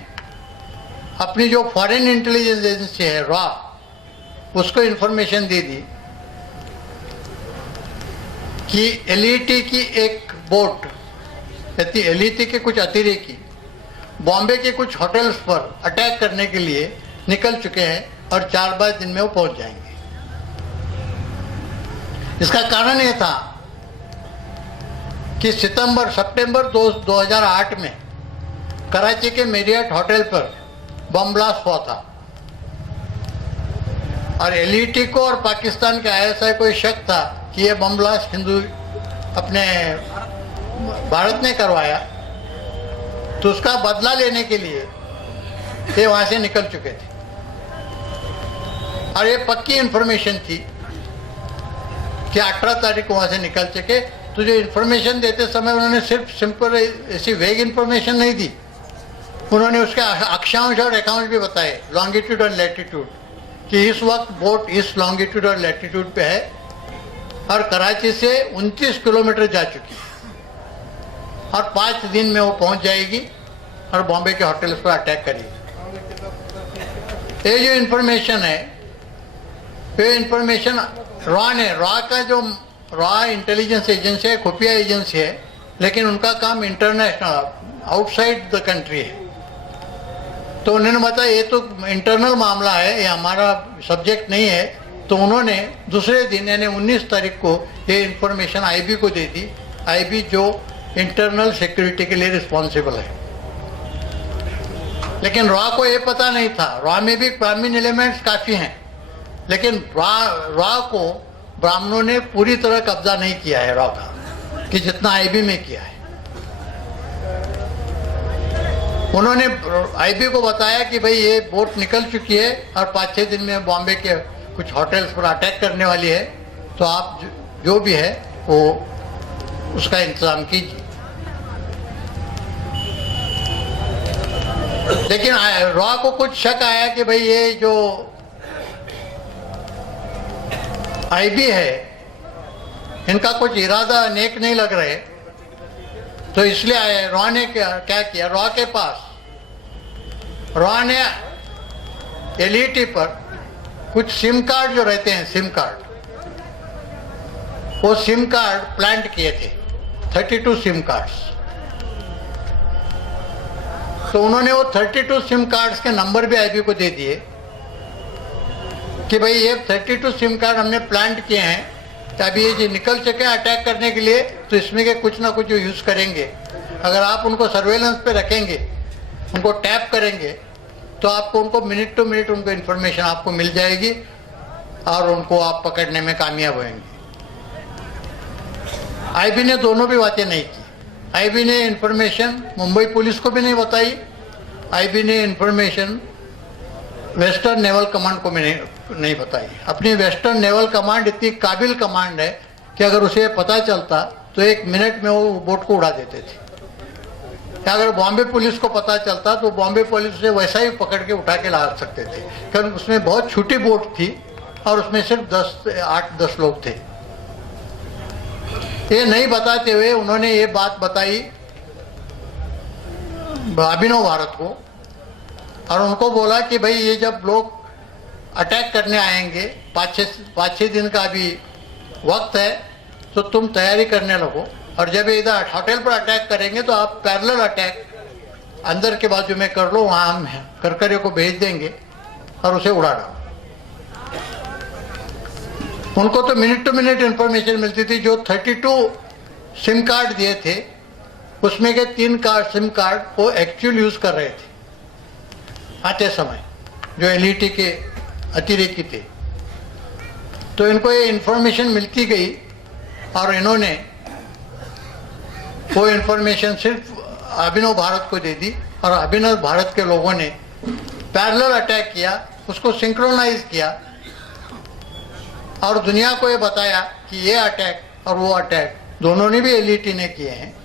अपनी जो फॉरेन इंटेलिजेंस एजेंसी है रॉ, उसको इंफॉर्मेशन दे दी कि LET की एक बोट, LET के कुछ अतिरेकी बॉम्बे के कुछ होटल्स पर अटैक करने के लिए निकल चुके हैं और 4-5 दिन में वो पहुंच जाएंगे। इसका कारण यह था कि सितंबर 2008 में कराची के मेरियट होटल पर बम ब्लास्ट हुआ था और LET को और पाकिस्तान के ISI को शक था कि यह बम ब्लास्ट हिंदू अपने भारत ने करवाया, तो उसका बदला लेने के लिए ये वहां से निकल चुके थे। और ये पक्की इंफॉर्मेशन थी कि 18 तारीख को वहां से निकल चुके। तो जो इंफॉर्मेशन देते समय उन्होंने सिर्फ सिंपल ऐसी वेग इंफॉर्मेशन नहीं दी, उन्होंने उसके अक्षांश और रेखांश भी बताए, लॉन्गिट्यूड और लैटिट्यूड, कि इस वक्त बोट इस लॉन्गिट्यूड और लैटिट्यूड पे है और कराची से 29 किलोमीटर जा चुकी है और 5 दिन में वो पहुंच जाएगी और बॉम्बे के होटल्स पर अटैक करेगी। ये जो इंफॉर्मेशन है, ये इंफॉर्मेशन रॉ ने, रॉ का जो रॉ इंटेलिजेंस एजेंसी है, खुफिया एजेंसी है, लेकिन उनका काम इंटरनेशनल आउटसाइड द कंट्री है। तो उन्होंने बताया ये तो इंटरनल मामला है, ये हमारा सब्जेक्ट नहीं है। तो उन्होंने दूसरे दिन यानी 19 तारीख को ये इंफॉर्मेशन आईबी को दे दी। आईबी जो इंटरनल सिक्योरिटी के लिए रिस्पॉन्सिबल है, लेकिन रॉ को ये पता नहीं था। रॉ में भी ग्रामीण एलिमेंट्स काफ़ी हैं, लेकिन रॉ को ब्राह्मणों ने पूरी तरह कब्जा नहीं किया है रॉ का, कि जितना आईबी में किया है। उन्होंने आईबी को बताया कि भाई ये बोट निकल चुकी है और 5-6 दिन में बॉम्बे के कुछ होटल्स पर अटैक करने वाली है, तो आप जो भी है वो उसका इंतजाम कीजिए। लेकिन रॉ को कुछ शक आया कि भाई ये जो आईबी है इनका कुछ इरादा नेक नहीं लग रहे, तो इसलिए रॉ ने क्या किया, रॉ के पास रॉ ने एलईटी पर कुछ सिम कार्ड जो रहते हैं, सिम कार्ड, वो सिम कार्ड प्लांट किए थे, 32 सिम कार्ड्स। तो उन्होंने वो 32 सिम कार्ड्स के नंबर भी आईबी को दे दिए कि भाई ये 32 सिम कार्ड हमने प्लांट किए हैं, तो अभी ये जो निकल चुके हैं अटैक करने के लिए, तो इसमें के कुछ ना कुछ यूज़ करेंगे। अगर आप उनको सर्वेलेंस पे रखेंगे, उनको टैप करेंगे, तो आपको उनको मिनट टू मिनट उनको इन्फॉर्मेशन आपको मिल जाएगी और उनको आप पकड़ने में कामयाब होंगे। आईबी ने दोनों भी बातें नहीं की। आईबी ने इन्फॉर्मेशन मुंबई पुलिस को भी नहीं बताई, आईबी ने इन्फॉर्मेशन वेस्टर्न नेवल कमांड को भी नहीं बताई। अपनी वेस्टर्न नेवल कमांड इतनी काबिल कमांड है कि अगर उसे पता चलता तो 1 मिनट में वो बोट को उड़ा देते थे। अगर बॉम्बे पुलिस को पता चलता तो बॉम्बे पुलिस उसे वैसा ही पकड़ के उठा के ला सकते थे, क्योंकि उसमें बहुत छोटी बोट थी और उसमें सिर्फ 8-10 लोग थे। ये नहीं बताते हुए उन्होंने ये बात बताई अभिनव भारत को और उनको बोला कि भाई ये जब लोग अटैक करने आएंगे, 5-6 दिन का अभी वक्त है, तो तुम तैयारी करने लगो, और जब ये इधर होटल पर अटैक करेंगे तो आप पैरेलल अटैक अंदर के बाजू में कर लो, वहाँ हम करकरे को भेज देंगे और उसे उड़ा डालो। उनको तो मिनट टू मिनट इंफॉर्मेशन मिलती थी। जो 32 सिम कार्ड दिए थे उसमें के 3 सिम कार्ड वो एक्चुअल यूज कर रहे थे आते समय, जो एलईटी के अतिरेकी थे। तो इनको ये इंफॉर्मेशन मिलती गई और इन्होंने वो इंफॉर्मेशन सिर्फ अभिनव भारत को दे दी और अभिनव भारत के लोगों ने पैरेलल अटैक किया, उसको सिंक्रोनाइज किया और दुनिया को ये बताया कि ये अटैक और वो अटैक दोनों ने भी एलईटी ने किए हैं।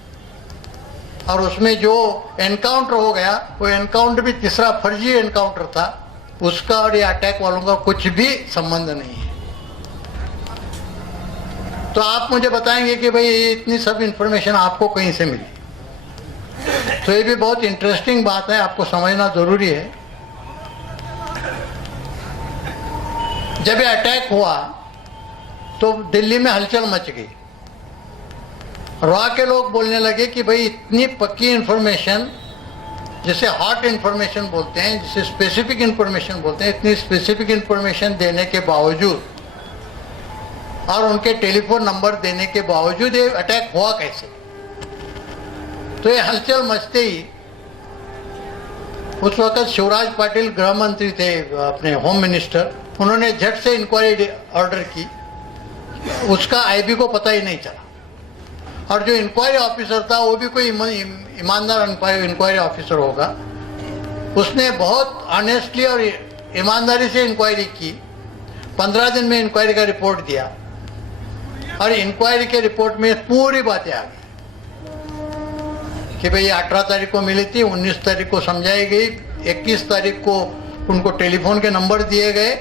और उसमें जो एनकाउंटर हो गया वो एनकाउंटर भी तीसरा फर्जी एनकाउंटर था, उसका और ये अटैक वालों का कुछ भी संबंध नहीं है। तो आप मुझे बताएंगे कि भाई ये इतनी सब इंफॉर्मेशन आपको कहीं से मिली, तो ये भी बहुत इंटरेस्टिंग बात है, आपको समझना जरूरी है। जब ये अटैक हुआ तो दिल्ली में हलचल मच गई। रॉ के लोग बोलने लगे कि भाई इतनी पक्की इंफॉर्मेशन, जिसे हॉट इंफॉर्मेशन बोलते हैं, जिसे स्पेसिफिक इंफॉर्मेशन बोलते हैं, इतनी स्पेसिफिक इंफॉर्मेशन देने के बावजूद और उनके टेलीफोन नंबर देने के बावजूद ये अटैक हुआ कैसे। तो ये हलचल मचते ही उस वक्त शिवराज पाटिल गृह मंत्री थे, अपने होम मिनिस्टर, उन्होंने झट से इंक्वायरी ऑर्डर की। उसका आईबी को पता ही नहीं चला और जो इंक्वायरी ऑफिसर था वो भी कोई ईमानदार इंक्वायरी ऑफिसर होगा, उसने बहुत ऑनेस्टली और ईमानदारी से इंक्वायरी की। 15 दिन में इंक्वायरी का रिपोर्ट दिया और इंक्वायरी के रिपोर्ट में पूरी बातें आ गई कि भाई 18 तारीख को मिली थी, 19 तारीख को समझाई गई, 21 तारीख को उनको टेलीफोन के नंबर दिए गए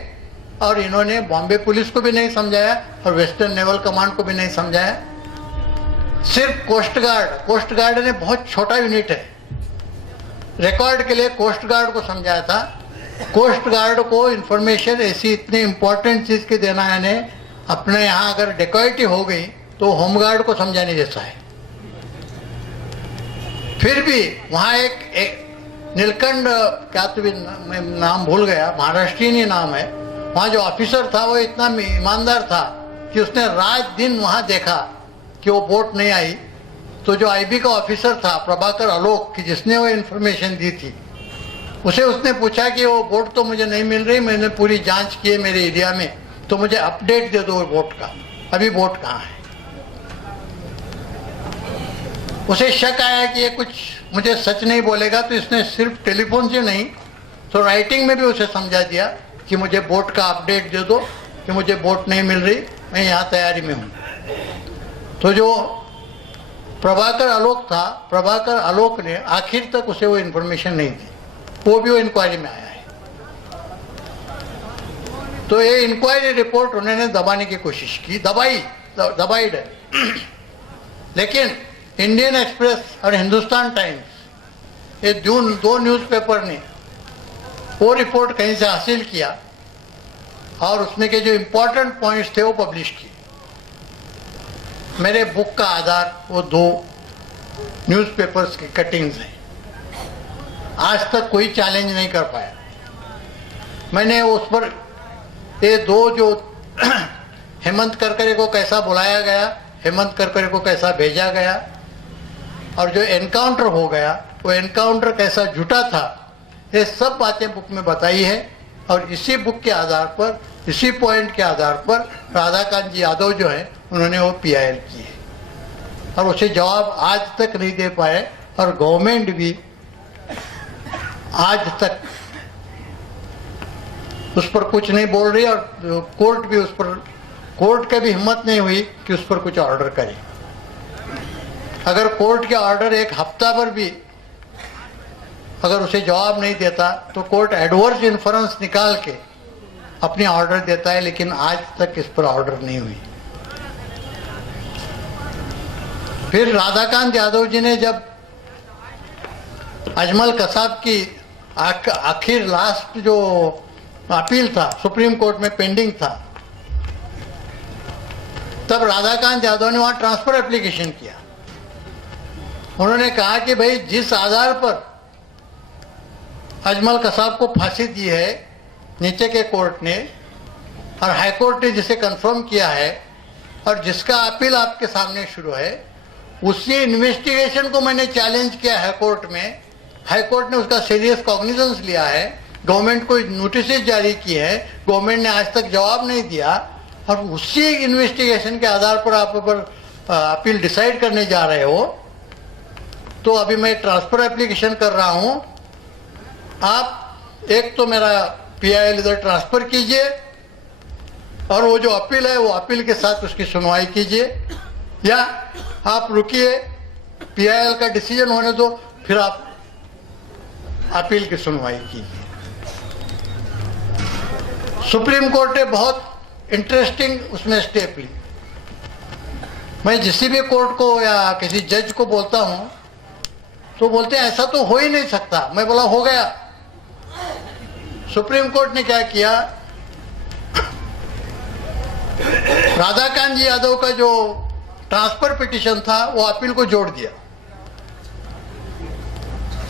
और इन्होंने बॉम्बे पुलिस को भी नहीं समझाया और वेस्टर्न नेवल कमांड को भी नहीं समझाया। सिर्फ कोस्ट गार्ड ने बहुत छोटा यूनिट है, रिकॉर्ड के लिए कोस्ट गार्ड को समझाया था। कोस्ट गार्ड को इंफॉर्मेशन ऐसी इतनी इंपॉर्टेंट चीज की देना है, अपने यहाँ अगर डेकॉइटी हो गई तो होमगार्ड को समझाने जैसा है। फिर भी वहाँ एक नीलकंठ, क्या तो भी मैं नाम भूल गया, महाराष्ट्रीयन ही नाम है, वहाँ जो ऑफिसर था वो इतना ईमानदार था कि उसने रात दिन वहाँ देखा कि वो बोट नहीं आई। तो जो आईबी का ऑफिसर था प्रभाकर आलोक, कि जिसने वो इन्फॉर्मेशन दी थी, उसे उसने पूछा कि वो बोट तो मुझे नहीं मिल रही, मैंने पूरी जांच की है मेरे एरिया में, तो मुझे अपडेट दे दो बोट का, अभी बोट कहाँ है। उसे शक आया कि ये कुछ मुझे सच नहीं बोलेगा, तो इसने सिर्फ टेलीफोन से नहीं तो राइटिंग में भी उसे समझा दिया कि मुझे बोट का अपडेट दे दो कि मुझे बोट नहीं मिल रही, मैं यहाँ तैयारी में हूँ। तो जो प्रभाकर आलोक था, प्रभाकर आलोक ने आखिर तक उसे वो इन्फॉर्मेशन नहीं दी, वो भी वो इंक्वायरी में आया है। तो ये इंक्वायरी रिपोर्ट उन्होंने दबाने की कोशिश की, दबाई है। लेकिन इंडियन एक्सप्रेस और हिंदुस्तान टाइम्स, ये दो न्यूज़पेपर ने वो रिपोर्ट कहीं से हासिल किया और उसमें के जो इम्पोर्टेंट पॉइंट्स थे वो पब्लिश किए। मेरे बुक का आधार वो दो न्यूज़पेपर्स की कटिंग्स हैं। आज तक कोई चैलेंज नहीं कर पाया। मैंने उस पर ये दो जो हेमंत करकरे को कैसा बुलाया गया, हेमंत करकरे को कैसा भेजा गया और जो एनकाउंटर हो गया वो एनकाउंटर कैसा झूठा था, ये सब बातें बुक में बताई है। और इसी बुक के आधार पर, इसी पॉइंट के आधार पर राधाकांत जी यादव जो है उन्होंने वो पीआईएल की है और उसे जवाब आज तक नहीं दे पाए और गवर्नमेंट भी आज तक उस पर कुछ नहीं बोल रही और कोर्ट भी उस पर, कोर्ट का भी हिम्मत नहीं हुई कि उस पर कुछ ऑर्डर करे। अगर कोर्ट के ऑर्डर एक हफ्ता पर भी अगर उसे जवाब नहीं देता तो कोर्ट एडवर्स इन्फ्रेंस निकाल के अपनी ऑर्डर देता है, लेकिन आज तक इस पर ऑर्डर नहीं हुई। फिर राधाकांत यादव जी ने जब अजमल कसाब की आखिर लास्ट जो अपील था सुप्रीम कोर्ट में पेंडिंग था, तब राधाकांत यादव ने वहां ट्रांसफर एप्लीकेशन किया। उन्होंने कहा कि भाई जिस आधार पर अजमल कसाब को फांसी दी है नीचे के कोर्ट ने और हाई कोर्ट ने जिसे कंफर्म किया है और जिसका अपील आपके सामने शुरू है, उसी इन्वेस्टिगेशन को मैंने चैलेंज किया हाई कोर्ट में। हाई कोर्ट ने उसका सीरियस कॉग्निजेंस लिया है, गवर्नमेंट को नोटिस जारी की है, गवर्नमेंट ने आज तक जवाब नहीं दिया और उसी इन्वेस्टिगेशन के आधार पर आप पर अपील डिसाइड करने जा रहे हो। तो अभी मैं ट्रांसफर एप्लीकेशन कर रहा हूं, आप एक तो मेरा पीआईएल इधर ट्रांसफर कीजिए और वो जो अपील है वो अपील के साथ उसकी सुनवाई कीजिए, या आप रुकिए, पीआईएल का डिसीजन होने दो, फिर आप अपील की सुनवाई कीजिए। सुप्रीम कोर्ट ने बहुत इंटरेस्टिंग उसमें स्टेप ली। मैं किसी भी कोर्ट को या किसी जज को बोलता हूं तो बोलते हैं ऐसा तो हो ही नहीं सकता। मैं बोला हो गया। सुप्रीम कोर्ट ने क्या किया, राधाकांत जी यादव का जो ट्रांसफर पिटीशन था वो अपील को जोड़ दिया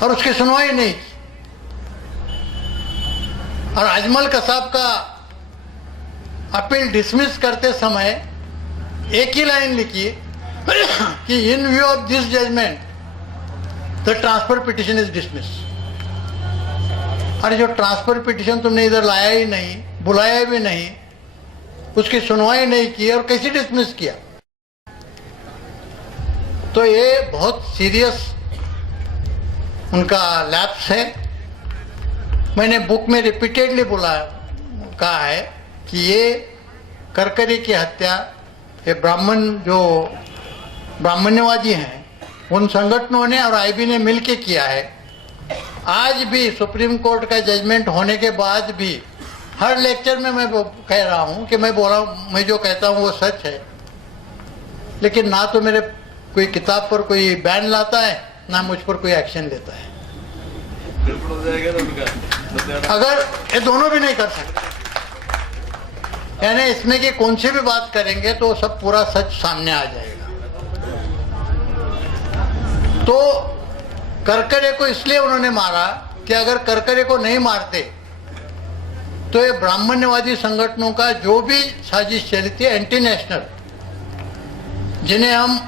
और उसकी सुनवाई नहीं की। और अजमल कसाब का अपील डिसमिस करते समय एक ही लाइन लिखी कि in view of this judgement the transfer petition is dismiss. अरे जो ट्रांसफर पिटीशन तुमने इधर लाया ही नहीं, बुलाया भी नहीं, उसकी सुनवाई नहीं की और कैसे डिसमिस किया। तो ये बहुत सीरियस उनका लैप्स है। मैंने बुक में रिपीटेडली कहा है कि ये करकरे की हत्या, ये ब्राह्मण जो ब्राह्मण्यवादी हैं उन संगठनों ने और आईबी ने मिलके किया है। आज भी सुप्रीम कोर्ट का जजमेंट होने के बाद भी हर लेक्चर में मैं कह रहा हूं कि मैं जो कहता हूं वो सच है, लेकिन ना तो मेरे कोई किताब पर कोई बैन लाता है, ना मुझ पर कोई एक्शन लेता है। अगर ये दोनों भी नहीं कर सकते, यानी इसमें कि कौन सी भी बात करेंगे तो सब पूरा सच सामने आ जाएगा। तो करकरे को इसलिए उन्होंने मारा कि अगर करकरे को नहीं मारते तो ये ब्राह्मण्यवादी संगठनों का जो भी साजिश चली थी एंटी नेशनल, जिन्हें हम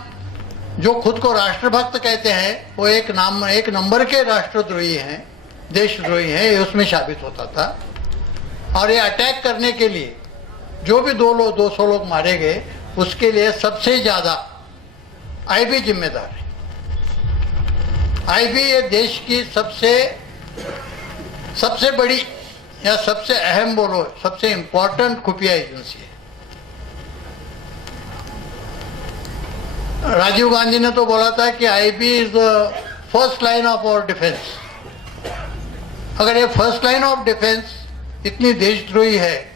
जो खुद को राष्ट्रभक्त कहते हैं, वो एक नंबर के राष्ट्रद्रोही हैं, देशद्रोही हैं, ये उसमें साबित होता था। और ये अटैक करने के लिए जो भी 200 लोग मारे गए, उसके लिए सबसे ज्यादा आईबी जिम्मेदार है। आईबी ये देश की सबसे बड़ी या सबसे अहम, बोलो सबसे इंपॉर्टेंट खुफिया एजेंसी है। राजीव गांधी ने तो बोला था कि IB is the first line of our defence. अगर ये फर्स्ट लाइन ऑफ डिफेंस इतनी देशद्रोही है,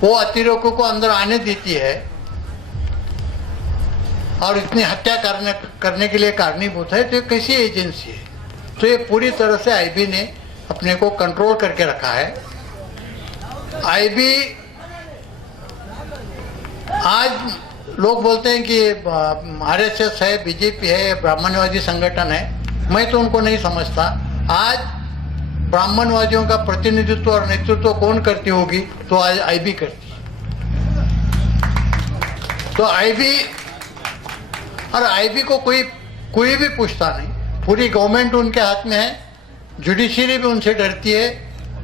वो अतिरेकों को अंदर आने देती है और इतनी हत्या करने के लिए कारणीभूत है, तो ये कैसी एजेंसी है? तो ये पूरी तरह से आईबी ने अपने को कंट्रोल करके रखा है। आईबी आज लोग बोलते हैं कि आरएसएस है, बीजेपी है, ब्राह्मणवादी संगठन है। मैं तो उनको नहीं समझता। आज ब्राह्मणवादियों का प्रतिनिधित्व और नेतृत्व कौन करती होगी? तो आज आईबी करती है। तो आईबी को कोई भी पूछता नहीं। पूरी गवर्नमेंट उनके हाथ में है, जुडिशरी भी उनसे डरती है,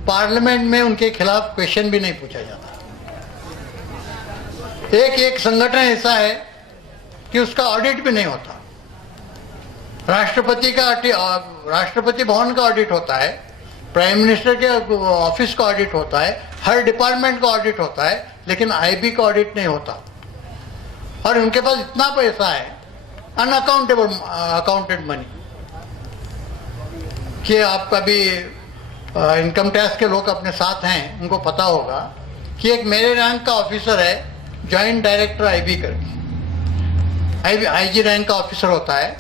पार्लियामेंट में उनके खिलाफ क्वेश्चन भी नहीं पूछा जाता। एक संगठन ऐसा है कि उसका ऑडिट भी नहीं होता। राष्ट्रपति भवन का ऑडिट होता है, प्राइम मिनिस्टर के ऑफिस का ऑडिट होता है, हर डिपार्टमेंट का ऑडिट होता है, लेकिन आईबी का ऑडिट नहीं होता। और उनके पास इतना पैसा है, अकाउंटेड मनी, कि आप कभी इनकम टैक्स के लोग अपने साथ हैं, उनको पता होगा कि एक मेरे रैंक का ऑफिसर है, जॉइंट डायरेक्टर आईबी करके, आईजी रैंक का ऑफिसर होता है।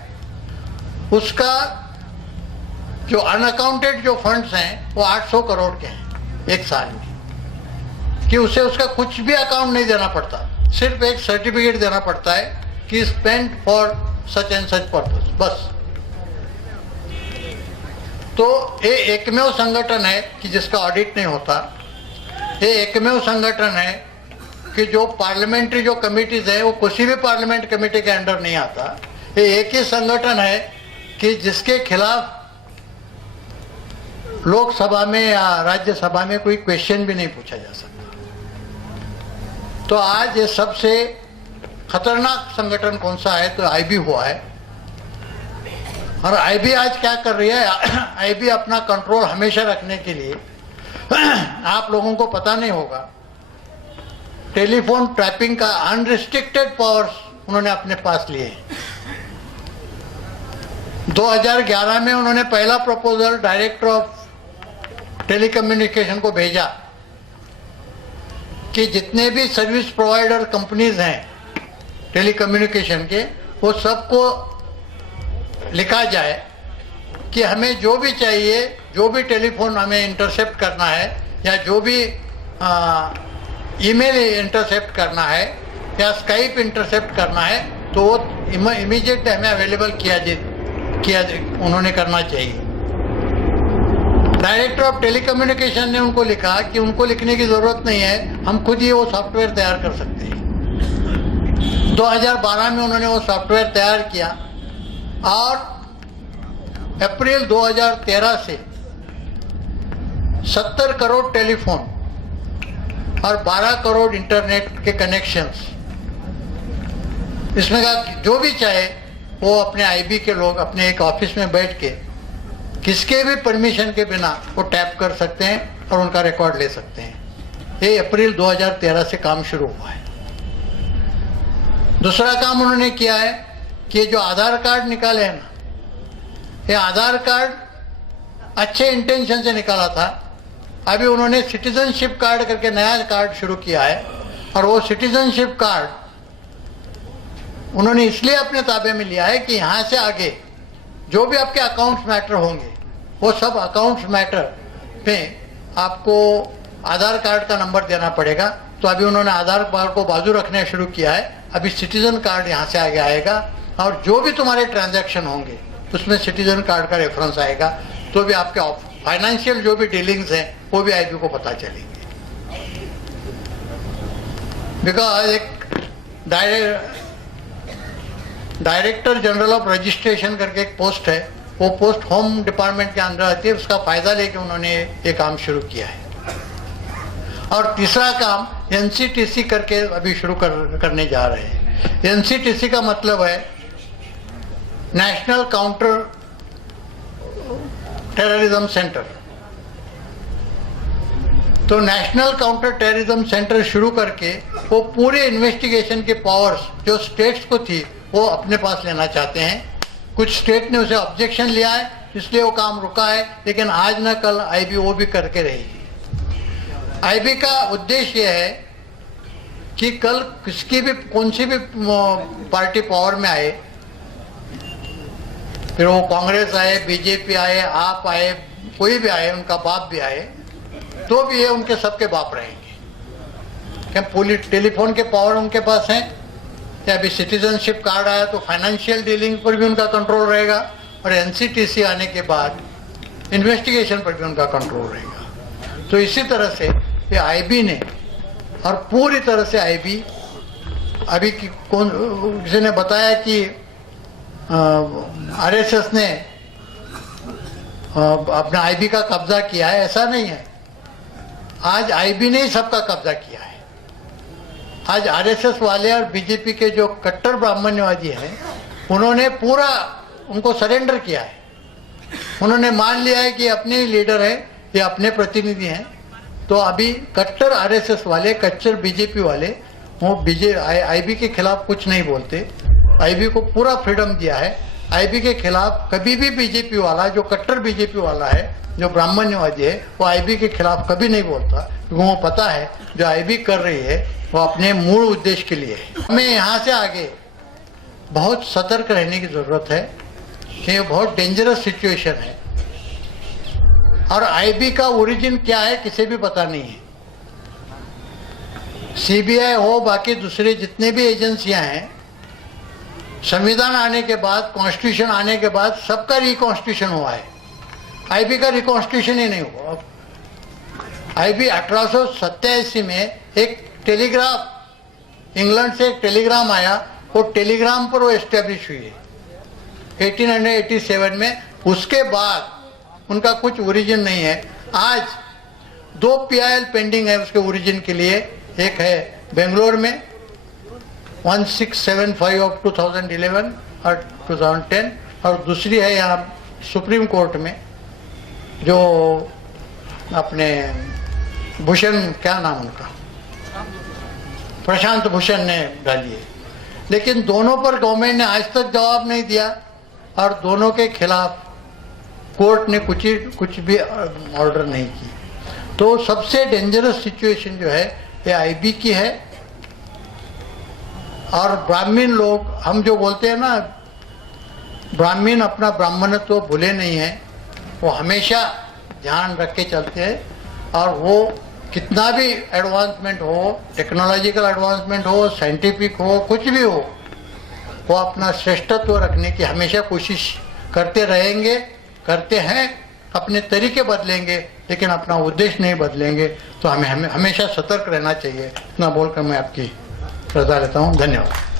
उसका जो अनअकाउंटेड जो फंड्स हैं वो 800 करोड़ के हैं एक साल में, कि उसे उसका कुछ भी अकाउंट नहीं देना पड़ता, सिर्फ एक सर्टिफिकेट देना पड़ता है कि spent for such and such purpose, बस। तो ये एकमेव संगठन है कि जिसका ऑडिट नहीं होता। ये एकमेव संगठन है कि जो पार्लियामेंट्री जो कमिटीज है वो किसी भी पार्लियामेंट कमेटी के अंडर नहीं आता। ये एक ही संगठन है कि जिसके खिलाफ लोकसभा में या राज्यसभा में कोई क्वेश्चन भी नहीं पूछा जा सकता। तो आज ये सबसे खतरनाक संगठन कौन सा है? तो आईबी हुआ है। और आईबी आज क्या कर रही है? आईबी अपना कंट्रोल हमेशा रखने के लिए, आप लोगों को पता नहीं होगा, टेलीफोन ट्रैपिंग का अनरिस्ट्रिक्टेड पावर्स उन्होंने अपने पास लिए। 2011 में उन्होंने पहला प्रपोजल डायरेक्टर ऑफ टेलीकम्युनिकेशन को भेजा कि जितने भी सर्विस प्रोवाइडर कंपनीज हैं टेलीकम्युनिकेशन के, वो सबको लिखा जाए कि हमें जो भी चाहिए, जो भी टेलीफोन हमें इंटरसेप्ट करना है या जो भी ईमेल इंटरसेप्ट करना है या स्काइप इंटरसेप्ट करना है, तो वो इमीडिएट हमें अवेलेबल किया उन्होंने करना चाहिए। डायरेक्टर ऑफ टेलीकम्युनिकेशन ने उनको लिखा कि उनको लिखने की जरूरत नहीं है, हम खुद ही वो सॉफ्टवेयर तैयार कर सकते हैं। 2012 में उन्होंने वो सॉफ्टवेयर तैयार किया और अप्रैल 2013 से 70 करोड़ टेलीफोन और 12 करोड़ इंटरनेट के कनेक्शंस, इसमें कहा जो भी चाहे वो अपने आईबी के लोग अपने एक ऑफिस में बैठ के किसके भी परमिशन के बिना वो टैप कर सकते हैं और उनका रिकॉर्ड ले सकते हैं। ये अप्रैल 2013 से काम शुरू हुआ है। दूसरा काम उन्होंने किया है कि जो आधार कार्ड निकाले हैं ना, ये आधार कार्ड अच्छे इंटेंशन से निकाला था, अभी उन्होंने सिटीजनशिप कार्ड करके नया कार्ड शुरू किया है, और वो सिटीजनशिप कार्ड उन्होंने इसलिए अपने ताबे में लिया है कि यहाँ से आगे जो भी आपके अकाउंट्स मैटर होंगे वो सब अकाउंट्स मैटर पे आपको आधार कार्ड का नंबर देना पड़ेगा। तो अभी उन्होंने आधार कार्ड को बाजू रखने शुरू किया है, अभी सिटीजन कार्ड यहाँ से आगे आएगा, और जो भी तुम्हारे ट्रांजैक्शन होंगे उसमें सिटीजन कार्ड का रेफरेंस आएगा, तो भी आपके फाइनेंशियल जो भी डीलिंग्स हैं वो भी आईबी को पता चलेंगे। बिकॉज एक डायरेक्टर जनरल ऑफ रजिस्ट्रेशन करके एक पोस्ट है, वो पोस्ट होम डिपार्टमेंट के अंदर आती है, उसका फायदा लेके उन्होंने ये काम शुरू किया है। और तीसरा काम एनसीटीसी करके अभी शुरू करने जा रहे हैं। एनसीटीसी का मतलब है नेशनल काउंटर टेररिज्म सेंटर। तो नेशनल काउंटर टेररिज्म सेंटर शुरू करके वो पूरे इन्वेस्टिगेशन के पावर्स जो स्टेट्स को थी वो अपने पास लेना चाहते हैं। कुछ स्टेट ने उसे ऑब्जेक्शन लिया है, इसलिए वो काम रुका है, लेकिन आज न कल आईबी वो भी करके रहेगी। आईबी का उद्देश्य यह है कि कल किसकी भी कौन सी भी पार्टी पावर में आए, फिर वो कांग्रेस आए, बीजेपी आए, आप आए, कोई भी आए, उनका बाप भी आए, तो भी ये उनके सबके बाप रहेंगे। क्या पुलिस टेलीफोन के पावर उनके पास हैं, या अभी सिटीजनशिप कार्ड आया तो फाइनेंशियल डीलिंग पर भी उनका कंट्रोल रहेगा, और एनसीटीसी आने के बाद इन्वेस्टिगेशन पर भी उनका कंट्रोल रहेगा। तो इसी तरह से ये आईबी ने, और पूरी तरह से आईबी अभी किसी ने बताया कि आरएसएस ने अपना आईबी का कब्जा किया है, ऐसा नहीं है। आज आईबी ने ही सबका कब्जा किया है। आज आरएसएस वाले और बीजेपी के जो कट्टर ब्राह्मण्यवादी हैं उन्होंने पूरा उनको सरेंडर किया है। उन्होंने मान लिया है कि अपने ही लीडर है, ये अपने प्रतिनिधि हैं। तो अभी कट्टर आरएसएस वाले, कट्टर बीजेपी वाले वो आईबी के खिलाफ कुछ नहीं बोलते। आईबी को पूरा फ्रीडम दिया है। आईबी के खिलाफ कभी भी बीजेपी वाला, जो कट्टर बीजेपी वाला है, जो ब्राह्मण्यवादी है, वो आईबी के खिलाफ कभी नहीं बोलता, क्योंकि वो पता है जो आईबी कर रही है वो अपने मूल उद्देश्य के लिए है। हमें यहाँ से आगे बहुत सतर्क रहने की जरूरत है कि ये बहुत डेंजरस सिचुएशन है, और आईबी का ओरिजिन क्या है किसी भी पता नहीं है। सीबीआई हो, बाकी दूसरे जितने भी एजेंसियां हैं, संविधान आने के बाद, कॉन्स्टिट्यूशन आने के बाद सबका रिकॉन्स्टिट्यूशन हुआ है। आईबी का रिकॉन्स्टिट्यूशन ही नहीं हुआ। आईबी 1887 में एक टेलीग्राफ, इंग्लैंड से एक टेलीग्राम आया, वो टेलीग्राम पर वो एस्टेब्लिश हुई है 1887 में। उसके बाद उनका कुछ ओरिजिन नहीं है। आज 2 PIL पेंडिंग है उसके ओरिजिन के लिए। एक है बेंगलोर में 1675 ऑफ 2011 और 2010, और दूसरी है यहाँ सुप्रीम कोर्ट में, जो अपने भूषण, क्या नाम उनका, प्रशांत भूषण ने डाली है। लेकिन दोनों पर गवर्नमेंट ने आज तक जवाब नहीं दिया, और दोनों के खिलाफ कोर्ट ने कुछ भी ऑर्डर नहीं की। तो सबसे डेंजरस सिचुएशन जो है ये आईबी की है। और ब्राह्मण लोग, हम जो बोलते हैं ना, ब्राह्मण अपना ब्राह्मणत्व भूले नहीं है, वो हमेशा ध्यान रख के चलते हैं। और वो कितना भी एडवांसमेंट हो, टेक्नोलॉजिकल एडवांसमेंट हो, साइंटिफिक हो, कुछ भी हो, वो अपना श्रेष्ठत्व रखने की हमेशा कोशिश करते रहेंगे, करते हैं। अपने तरीके बदलेंगे लेकिन अपना उद्देश्य नहीं बदलेंगे। तो हमें हमेशा सतर्क रहना चाहिए। इतना बोलकर मैं आपकी रजा लेता हूँ। धन्यवाद।